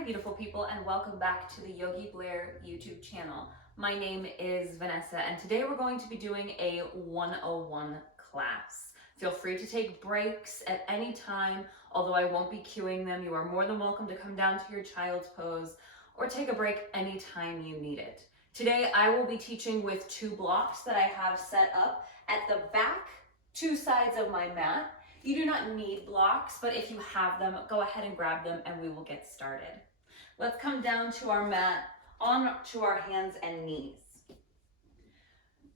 Hi beautiful people, and welcome back to the Yogi Blair YouTube channel. My name is Vanessa and today we're going to be doing a 101 class. Feel free to take breaks at any time, although I won't be cueing them. You are more than welcome to come down to your child's pose or take a break anytime you need it. Today I will be teaching with two blocks that I have set up at the back two sides of my mat. You do not need blocks, but if you have them, go ahead and grab them and we will get started. Let's come down to our mat, on to our hands and knees.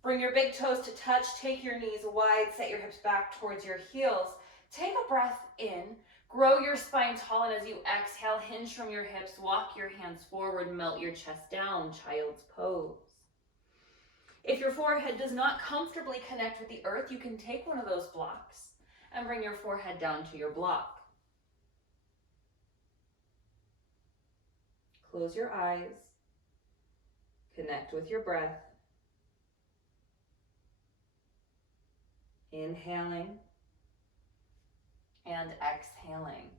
Bring your big toes to touch, take your knees wide, set your hips back towards your heels. Take a breath in, grow your spine tall, and as you exhale, hinge from your hips, walk your hands forward, melt your chest down, child's pose. If your forehead does not comfortably connect with the earth, you can take one of those blocks and bring your forehead down to your block. Close your eyes, connect with your breath. Inhaling and exhaling.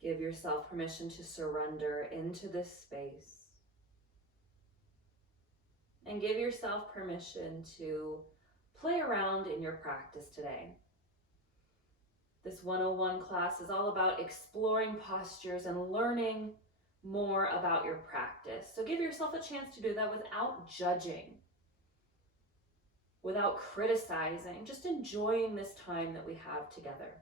Give yourself permission to surrender into this space. And give yourself permission to play around in your practice today. This 101 class is all about exploring postures and learning more about your practice. So give yourself a chance to do that without judging, without criticizing, just enjoying this time that we have together.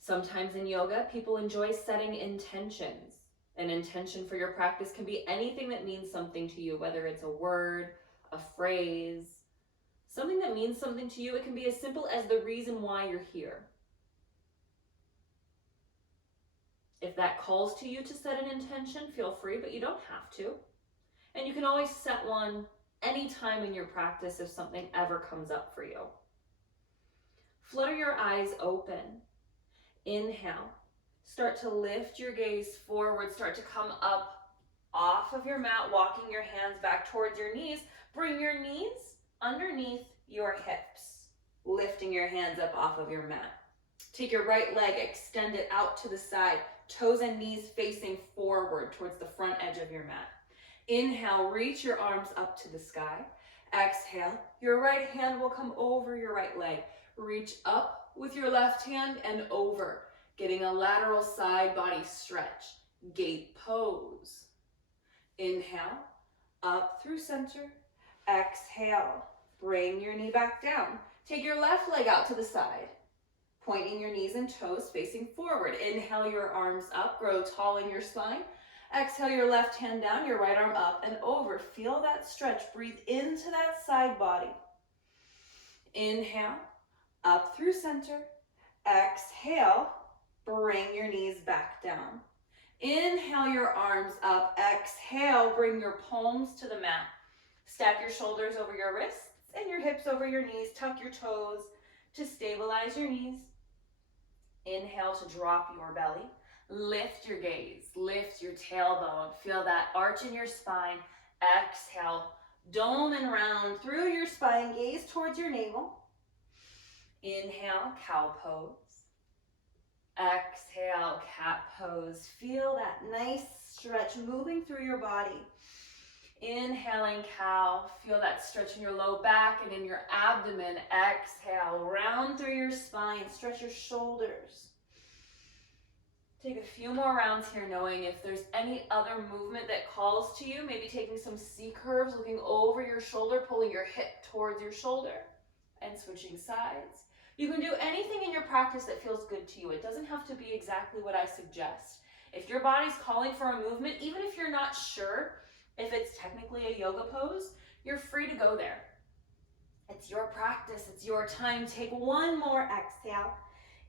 Sometimes in yoga, people enjoy setting intentions. An intention for your practice can be anything that means something to you, whether it's a word, a phrase, something that means something to you. It can be as simple as the reason why you're here. If that calls to you to set an intention, feel free, but you don't have to. And you can always set one anytime in your practice if something ever comes up for you. Flutter your eyes open. Inhale. Start to lift your gaze forward. Start to come up off of your mat, walking your hands back towards your knees. Bring your knees underneath your hips, lifting your hands up off of your mat. Take your right leg, extend it out to the side, toes and knees facing forward towards the front edge of your mat. Inhale, reach your arms up to the sky. Exhale, your right hand will come over your right leg. Reach up with your left hand and over, getting a lateral side body stretch. Gate pose. Inhale, up through center. Exhale, bring your knee back down. Take your left leg out to the side, pointing your knees and toes facing forward. Inhale your arms up, grow tall in your spine. Exhale your left hand down, your right arm up and over. Feel that stretch. Breathe into that side body. Inhale, up through center. Exhale, bring your knees back down. Inhale your arms up. Exhale, bring your palms to the mat. Stack your shoulders over your wrists and your hips over your knees. Tuck your toes to stabilize your knees. Inhale to drop your belly. Lift your gaze. Lift your tailbone. Feel that arch in your spine. Exhale, dome and round through your spine. Gaze towards your navel. Inhale, cow pose. Exhale, cat pose. Feel that nice stretch moving through your body. Inhaling cow, feel that stretch in your low back and in your abdomen. Exhale, round through your spine, stretch your shoulders. Take a few more rounds here, knowing if there's any other movement that calls to you, maybe taking some C curves, looking over your shoulder, pulling your hip towards your shoulder and switching sides. You can do anything in your practice that feels good to you. It doesn't have to be exactly what I suggest. If your body's calling for a movement, even if you're not sure if it's technically a yoga pose, you're free to go there. It's your practice, it's your time. Take one more exhale.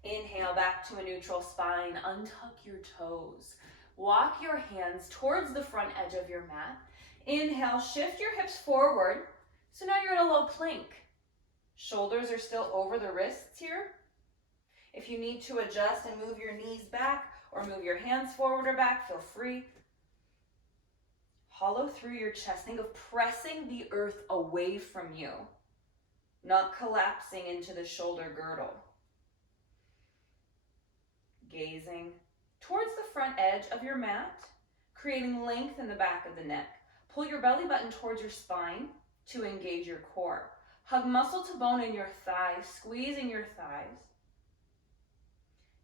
Inhale back to a neutral spine. Untuck your toes. Walk your hands towards the front edge of your mat. Inhale, shift your hips forward. So now you're in a low plank. Shoulders are still over the wrists here. If you need to adjust and move your knees back or move your hands forward or back, feel free. hollow through your chest. Think of pressing the earth away from you, not collapsing into the shoulder girdle. Gazing towards the front edge of your mat, creating length in the back of the neck. Pull your belly button towards your spine to engage your core. Hug muscle to bone in your thighs, squeezing your thighs.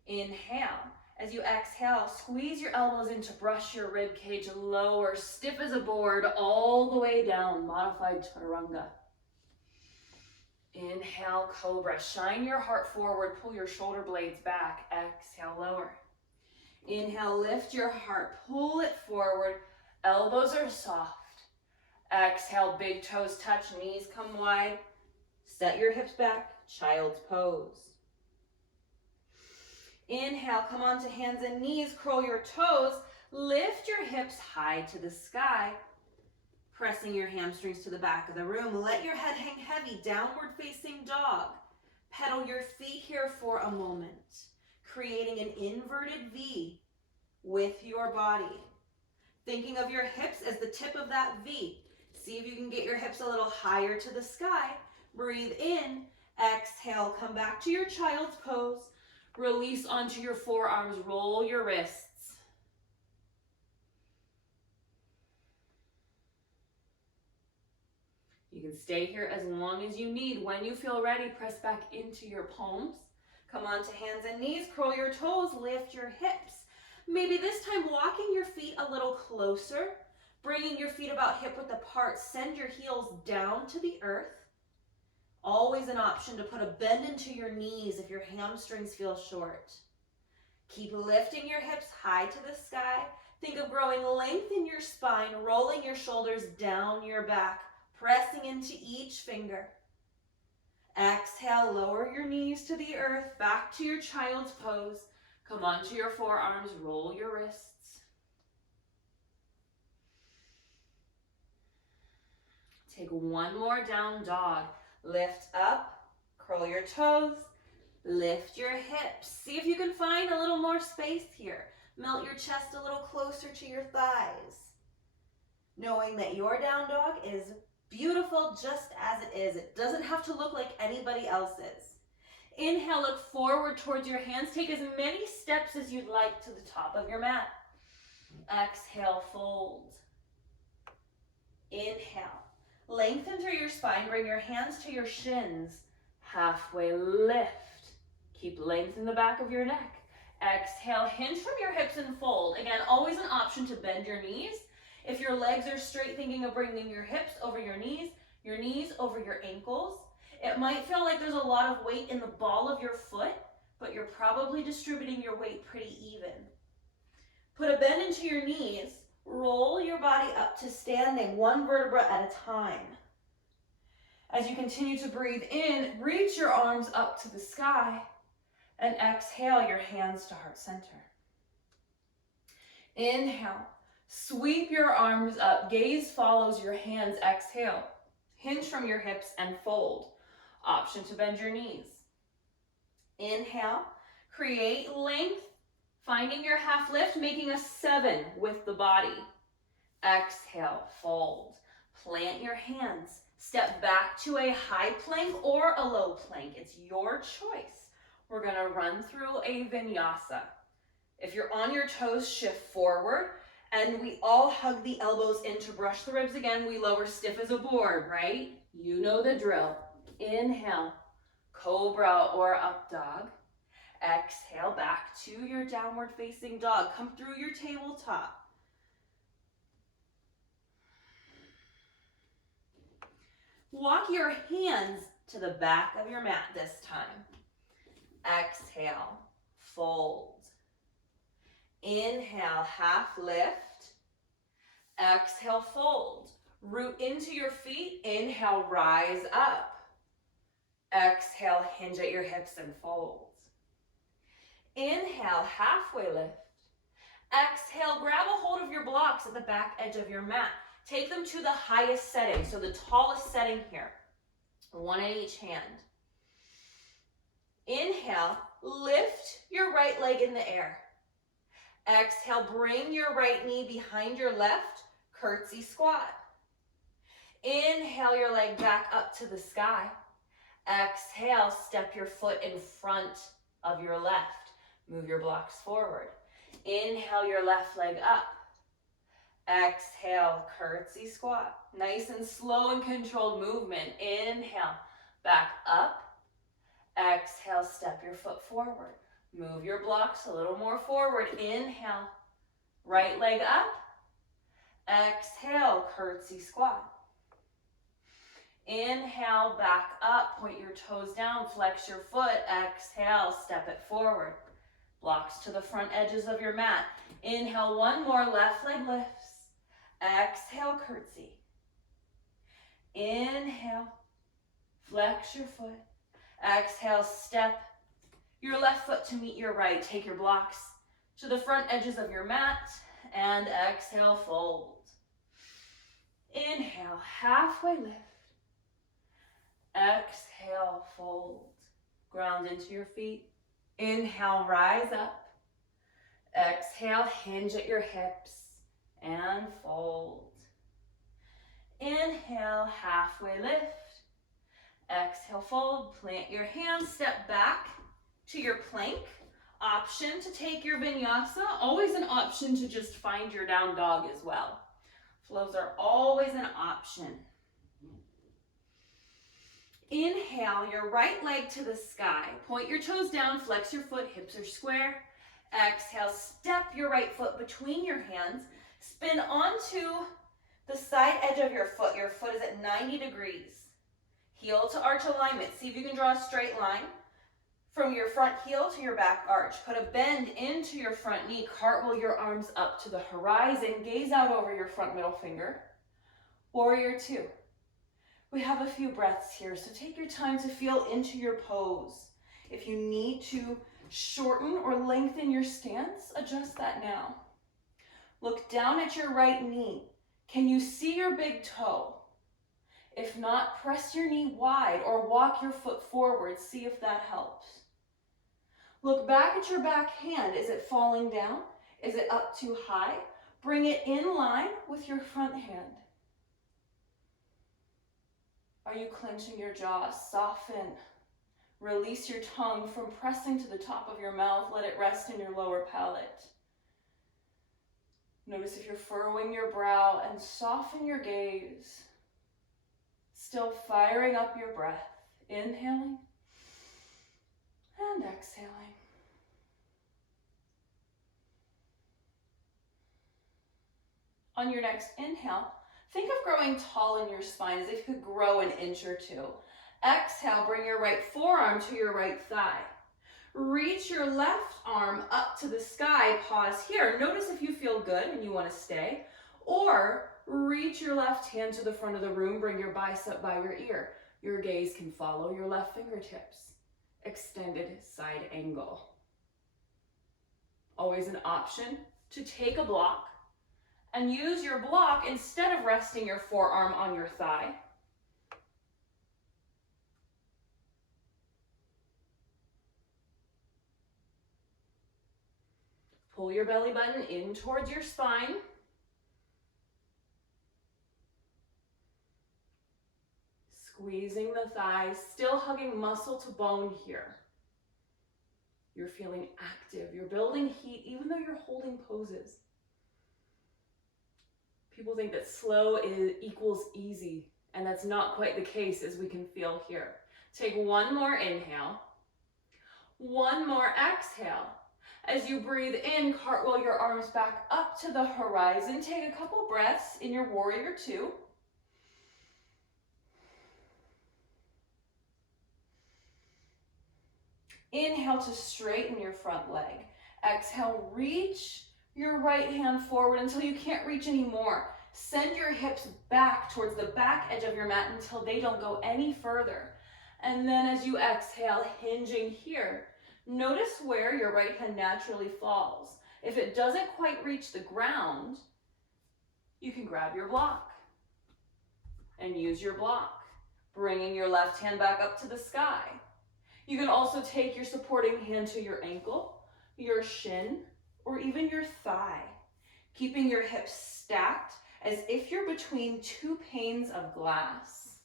Inhale. As you exhale, squeeze your elbows in to brush your rib cage lower, stiff as a board, all the way down, modified chaturanga. Inhale, cobra. Shine your heart forward, pull your shoulder blades back. Exhale, lower. Inhale, lift your heart, pull it forward, elbows are soft. Exhale, big toes touch, knees come wide. Set your hips back, child's pose. Inhale, come onto hands and knees, curl your toes, lift your hips high to the sky, pressing your hamstrings to the back of the room. Let your head hang heavy, downward facing dog. Pedal your feet here for a moment, creating an inverted V with your body. Thinking of your hips as the tip of that V. See if you can get your hips a little higher to the sky. Breathe in, exhale, come back to your child's pose. Release onto your forearms, roll your wrists. You can stay here as long as you need. When you feel ready, press back into your palms. Come onto hands and knees, curl your toes, lift your hips. Maybe this time walking your feet a little closer, bringing your feet about hip width apart. Send your heels down to the earth. Always an option to put a bend into your knees if your hamstrings feel short. Keep lifting your hips high to the sky. Think of growing length in your spine, rolling your shoulders down your back, pressing into each finger. Exhale, lower your knees to the earth, back to your child's pose. Come onto your forearms, roll your wrists. Take one more down dog. Lift up, curl your toes, lift your hips. See if you can find a little more space here. Melt your chest a little closer to your thighs. Knowing that your down dog is beautiful just as it is. It doesn't have to look like anybody else's. Inhale, look forward towards your hands. Take as many steps as you'd like to the top of your mat. Exhale, fold. Inhale. Lengthen through your spine, bring your hands to your shins. Halfway lift. Keep length in the back of your neck. Exhale, hinge from your hips and fold. Again, always an option to bend your knees. If your legs are straight, thinking of bringing your hips over your knees over your ankles. It might feel like there's a lot of weight in the ball of your foot, but you're probably distributing your weight pretty even. Put a bend into your knees. Roll your body up to standing, one vertebra at a time. As you continue to breathe in, reach your arms up to the sky and exhale your hands to heart center. Inhale, sweep your arms up, gaze follows your hands, exhale. Hinge from your hips and fold. Option to bend your knees. Inhale, create length. Finding your half lift, making a 7 with the body. Exhale, fold. Plant your hands. Step back to a high plank or a low plank. It's your choice. We're gonna run through a vinyasa. If you're on your toes, shift forward, and we all hug the elbows in to brush the ribs again. We lower stiff as a board, right? You know the drill. Inhale, cobra or up dog. Exhale, back to your downward facing dog. Come through your tabletop. Walk your hands to the back of your mat this time. Exhale, fold. Inhale, half lift. Exhale, fold. Root into your feet. Inhale, rise up. Exhale, hinge at your hips and fold. Inhale, halfway lift. Exhale, grab a hold of your blocks at the back edge of your mat. Take them to the highest setting, so the tallest setting here. One at each hand. Inhale, lift your right leg in the air. Exhale, bring your right knee behind your left. curtsy squat. Inhale your leg back up to the sky. Exhale, step your foot in front of your left. Move your blocks forward. Inhale your left leg up. Exhale, curtsy squat. Nice and slow and controlled movement. Inhale, back up. Exhale, step your foot forward. Move your blocks a little more forward. Inhale, right leg up. Exhale, curtsy squat. Inhale, back up, point your toes down, flex your foot. Exhale, step it forward. Blocks to the front edges of your mat. Inhale, one more, left leg lifts. Exhale, curtsy. Inhale, flex your foot. Exhale, step your left foot to meet your right. Take your blocks to the front edges of your mat and exhale, fold. Inhale, halfway lift. Exhale, fold. Ground into your feet. Inhale, rise up. Exhale, hinge at your hips and fold. Inhale, halfway lift. Exhale, fold. Plant your hands, step back to your plank. Option to take your vinyasa. Always an option to just find your down dog as well. Flows are always an option. Inhale your right leg to the sky. Point your toes down, flex your foot, hips are square. Exhale, step your right foot between your hands. Spin onto the side edge of your foot. Your foot is at 90 degrees. Heel to arch alignment. See if you can draw a straight line from your front heel to your back arch. Put a bend into your front knee. Cartwheel your arms up to the horizon. Gaze out over your front middle finger. Warrior two. We have a few breaths here, so take your time to feel into your pose. If you need to shorten or lengthen your stance, adjust that now. Look down at your right knee. Can you see your big toe? If not, press your knee wide or walk your foot forward. See if that helps. Look back at your back hand. Is it falling down? Is it up too high? Bring it in line with your front hand. Are you clenching your jaw? Soften. Release your tongue from pressing to the top of your mouth. Let it rest in your lower palate. Notice if you're furrowing your brow and soften your gaze. Still firing up your breath. Inhaling and exhaling. On your next inhale, think of growing tall in your spine as if you could grow an inch or two. Exhale, bring your right forearm to your right thigh. Reach your left arm up to the sky. Pause here. Notice if you feel good and you want to stay. Or reach your left hand to the front of the room. Bring your bicep by your ear. Your gaze can follow your left fingertips. Extended side angle. Always an option to take a block and use your block instead of resting your forearm on your thigh. Pull your belly button in towards your spine. Squeezing the thighs, still hugging muscle to bone here. You're feeling active. You're building heat even though you're holding poses. People think that slow equals easy, and that's not quite the case, as we can feel here. Take one more inhale. One more exhale. As you breathe in, cartwheel your arms back up to the horizon. Take a couple breaths in your warrior two. Inhale to straighten your front leg. Exhale, reach your right hand forward until you can't reach anymore. Send your hips back towards the back edge of your mat until they don't go any further. And then as you exhale, hinging here, notice where your right hand naturally falls. If it doesn't quite reach the ground, you can grab your block and use your block, bringing your left hand back up to the sky. You can also take your supporting hand to your ankle, your shin, or even your thigh, keeping your hips stacked as if you're between two panes of glass.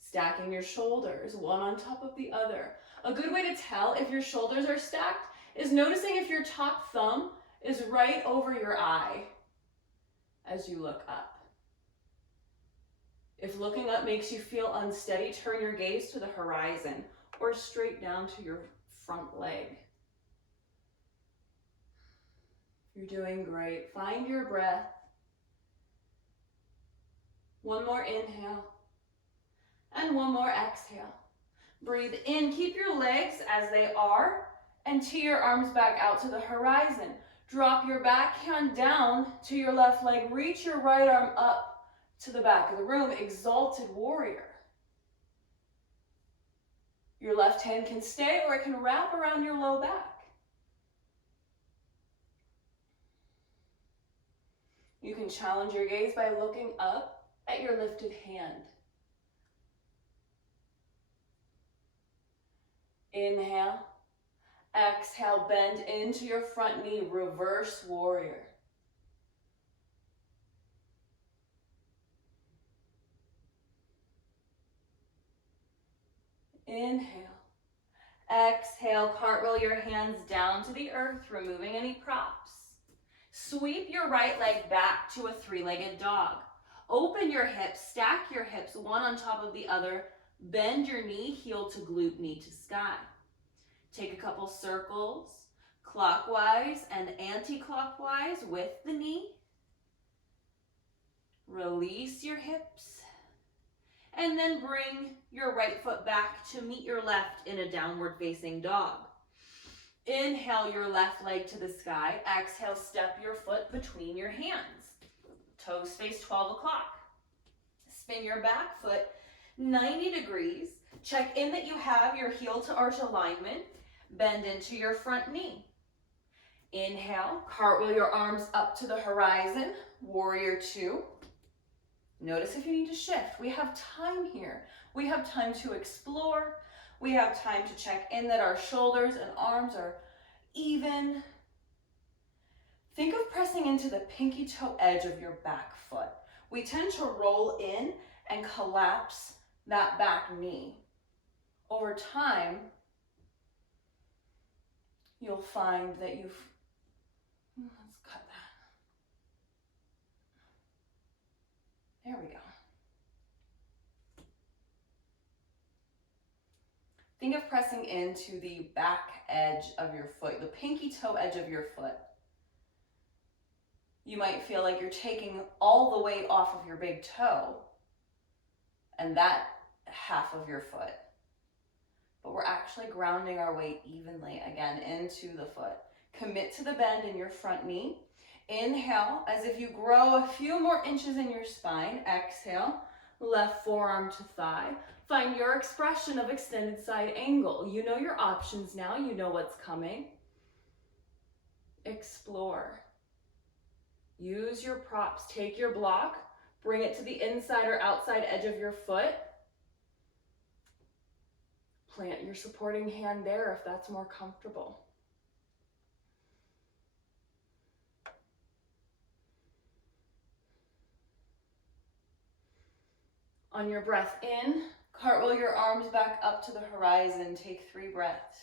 Stacking your shoulders, one on top of the other. A good way to tell if your shoulders are stacked is noticing if your top thumb is right over your eye as you look up. If looking up makes you feel unsteady, turn your gaze to the horizon or straight down to your front leg. You're doing great. Find your breath. One more inhale and one more exhale. Breathe in, keep your legs as they are and tee your arms back out to the horizon. Drop your back hand down to your left leg. Reach your right arm up to the back of the room. Exalted warrior. Your left hand can stay or it can wrap around your low back. You can challenge your gaze by looking up at your lifted hand. Inhale. Exhale, bend into your front knee, reverse warrior. Inhale. Exhale, cartwheel your hands down to the earth, removing any props. Sweep your right leg back to a three-legged dog. Open your hips, stack your hips one on top of the other. Bend your knee, heel to glute, knee to sky. Take a couple circles, clockwise and anti-clockwise with the knee. Release your hips. And then bring your right foot back to meet your left in a downward facing dog. Inhale your left leg to the sky. Exhale, step your foot between your hands. Toes face 12 o'clock. Spin your back foot 90 degrees. Check in that you have your heel to arch alignment. Bend into your front knee. Inhale, cartwheel your arms up to the horizon. Warrior two. Notice if you need to shift. We have time here. We have time to explore. We have time to check in that our shoulders and arms are even. Think of pressing into the pinky toe edge of your back foot. We tend to roll in and collapse that back knee. Over time, you'll find that let's cut that. There we go. Think of pressing into the back edge of your foot, the pinky toe edge of your foot. You might feel like you're taking all the weight off of your big toe and that half of your foot. But we're actually grounding our weight evenly again into the foot. Commit to the bend in your front knee. Inhale as if you grow a few more inches in your spine. Exhale, left forearm to thigh. Find your expression of extended side angle. You know your options now. You know what's coming. Explore. Use your props. Take your block. Bring it to the inside or outside edge of your foot. Plant your supporting hand there if that's more comfortable. On your breath in, cartwheel your arms back up to the horizon. Take 3 breaths.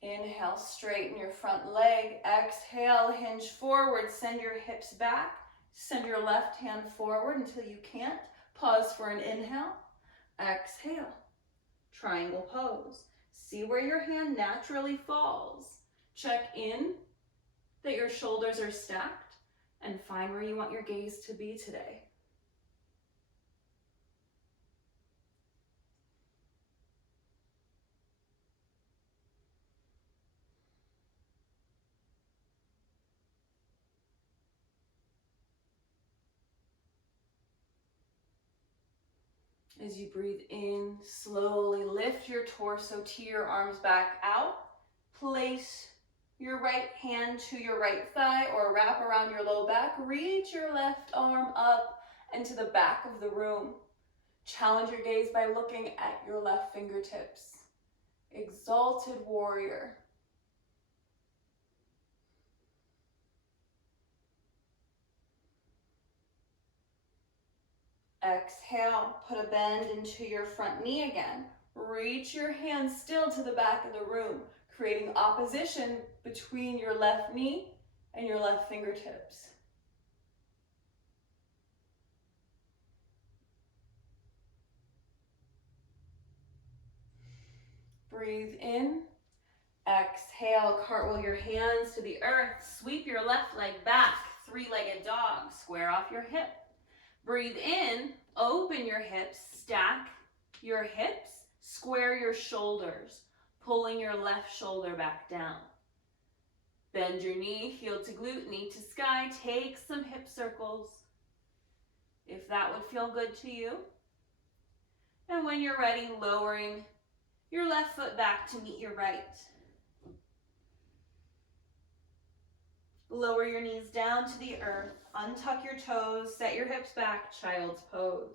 Inhale, straighten your front leg. Exhale, hinge forward. Send your hips back. Send your left hand forward until you can't. Pause for an inhale. Exhale. Triangle pose. See where your hand naturally falls. Check in that your shoulders are stacked and find where you want your gaze to be today. As you breathe in, slowly lift your torso, tee your arms back out. Place your right hand to your right thigh or wrap around your low back. Reach your left arm up and to the back of the room. Challenge your gaze by looking at your left fingertips. Exalted warrior. Exhale, put a bend into your front knee again. Reach your hands still to the back of the room, creating opposition between your left knee and your left fingertips. Breathe in. Exhale, cartwheel your hands to the earth. Sweep your left leg back, three-legged dog. Square off your hip. Breathe in, open your hips, stack your hips, square your shoulders, pulling your left shoulder back down. Bend your knee, heel to glute, knee to sky. Take some hip circles, if that would feel good to you. And when you're ready, lowering your left foot back to meet your right. Lower your knees down to the earth, untuck your toes, set your hips back, child's pose.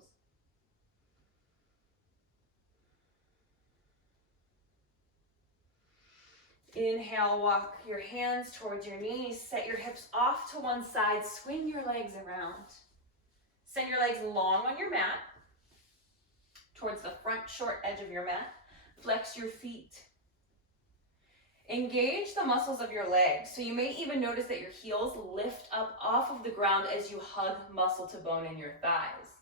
Inhale, walk your hands towards your knees, set your hips off to one side, swing your legs around. Send your legs long on your mat, towards the front short edge of your mat. Flex your feet. Engage the muscles of your legs. So you may even notice that your heels lift up off of the ground as you hug muscle to bone in your thighs.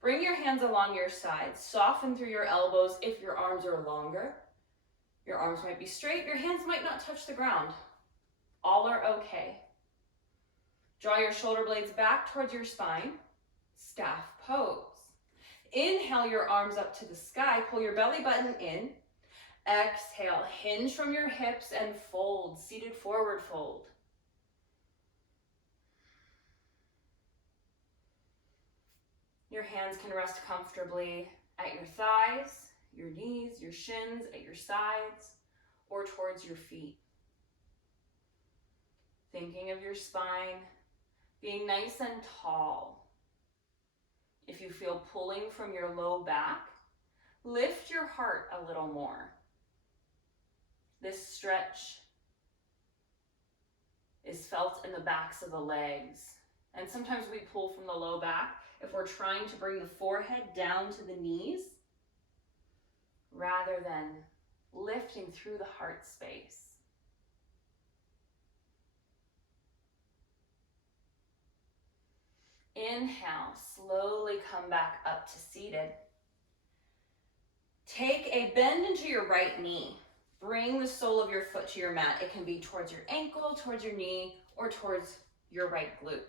Bring your hands along your sides. Soften through your elbows if your arms are longer. Your arms might be straight. Your hands might not touch the ground. All are okay. Draw your shoulder blades back towards your spine. Staff pose. Inhale your arms up to the sky. Pull your belly button in. Exhale, hinge from your hips and fold, seated forward fold. Your hands can rest comfortably at your thighs, your knees, your shins, at your sides, or towards your feet. Thinking of your spine being nice and tall. If you feel pulling from your low back, lift your heart a little more. This stretch is felt in the backs of the legs. And sometimes we pull from the low back if we're trying to bring the forehead down to the knees rather than lifting through the heart space. Inhale, slowly come back up to seated. Take a bend into your right knee. Bring the sole of your foot to your mat. It can be towards your ankle, towards your knee, or towards your right glute.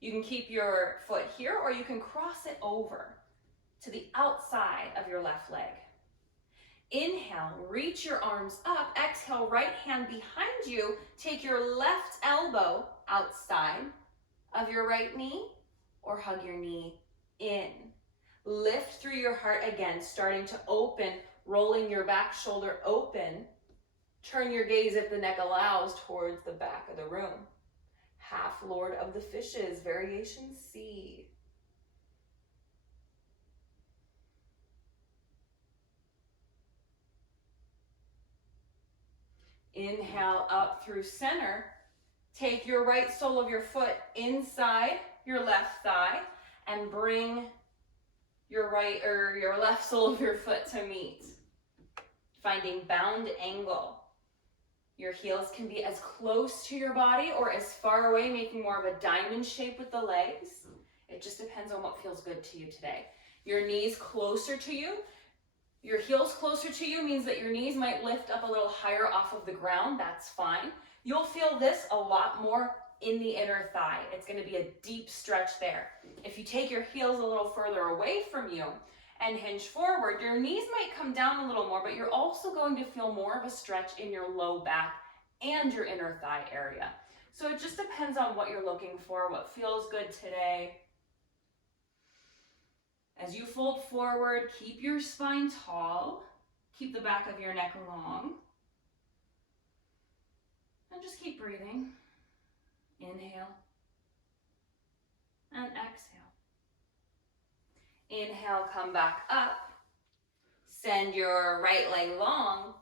You can keep your foot here, or you can cross it over to the outside of your left leg. Inhale, reach your arms up. Exhale, right hand behind you. Take your left elbow outside of your right knee, or hug your knee in. Lift through your heart again, starting to open, rolling your back shoulder open. Turn your gaze, if the neck allows, towards the back of the room. Half Lord of the Fishes, variation C. Inhale up through center. Take your right sole of your foot inside your left thigh and bring your left sole of your foot to meet. Finding bound angle. Your heels can be as close to your body or as far away, making more of a diamond shape with the legs. It just depends on what feels good to you today. Your knees closer to you. Your heels closer to you means that your knees might lift up a little higher off of the ground. That's fine. You'll feel this a lot more in the inner thigh. It's going to be a deep stretch there. If you take your heels a little further away from you and hinge forward, your knees might come down a little more, but you're also going to feel more of a stretch in your low back and your inner thigh area. So it just depends on what you're looking for, what feels good today. As you fold forward, keep your spine tall, keep the back of your neck long, and just keep breathing. Inhale and exhale. Inhale, come back up. Send your right leg long,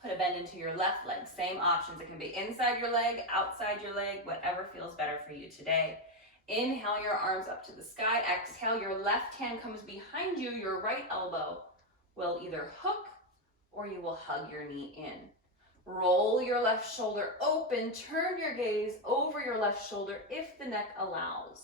put a bend into your left leg. Same options. It can be inside your leg, outside your leg, whatever feels better for you today. Inhale your arms up to the sky. Exhale, your left hand comes behind you. Your right elbow will either hook or you will hug your knee in. Roll your left shoulder open. Turn your gaze over your left shoulder if the neck allows.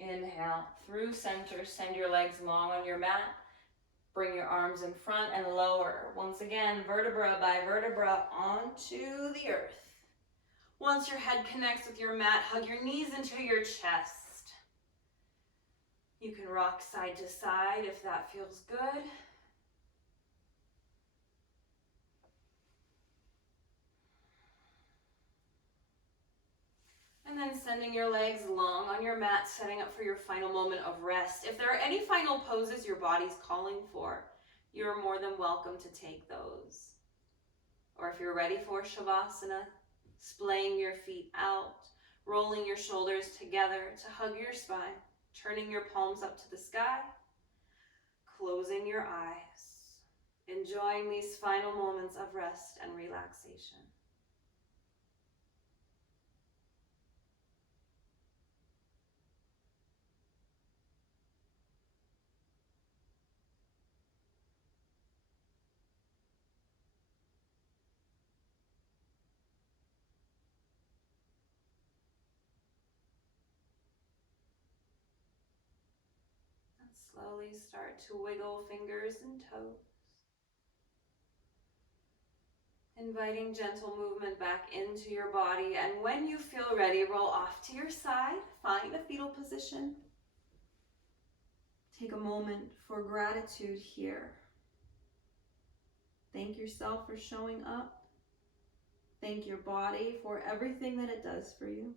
Inhale through center, send your legs long on your mat. Bring your arms in front and lower. Once again, vertebra by vertebra onto the earth. Once your head connects with your mat, hug your knees into your chest. You can rock side to side if that feels good. And then sending your legs long on your mat, setting up for your final moment of rest. If there are any final poses your body's calling for, you're more than welcome to take those. Or if you're ready for Shavasana, splaying your feet out, rolling your shoulders together to hug your spine, turning your palms up to the sky, closing your eyes, enjoying these final moments of rest and relaxation. Slowly start to wiggle fingers and toes. Inviting gentle movement back into your body. And when you feel ready, roll off to your side. Find a fetal position. Take a moment for gratitude here. Thank yourself for showing up. Thank your body for everything that it does for you.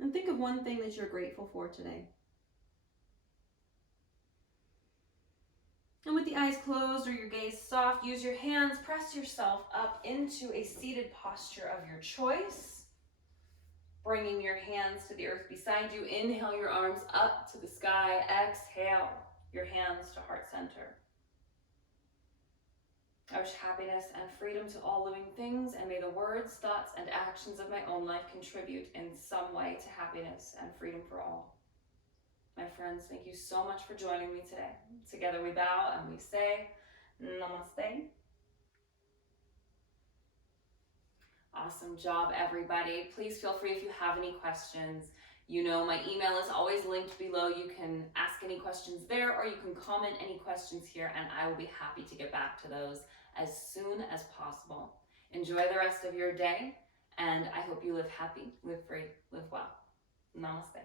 And think of one thing that you're grateful for today. And with the eyes closed or your gaze soft, use your hands, press yourself up into a seated posture of your choice. Bringing your hands to the earth beside you. Inhale your arms up to the sky. Exhale your hands to heart center. I wish happiness and freedom to all living things, and may the words, thoughts, and actions of my own life contribute in some way to happiness and freedom for all. My friends, thank you so much for joining me today. Together we bow and we say, Namaste. Awesome job, everybody. Please feel free if you have any questions. You know my email is always linked below. You can ask any questions there, or you can comment any questions here, and I will be happy to get back to those as soon as possible. Enjoy the rest of your day, and I hope you live happy, live free, live well. Namaste.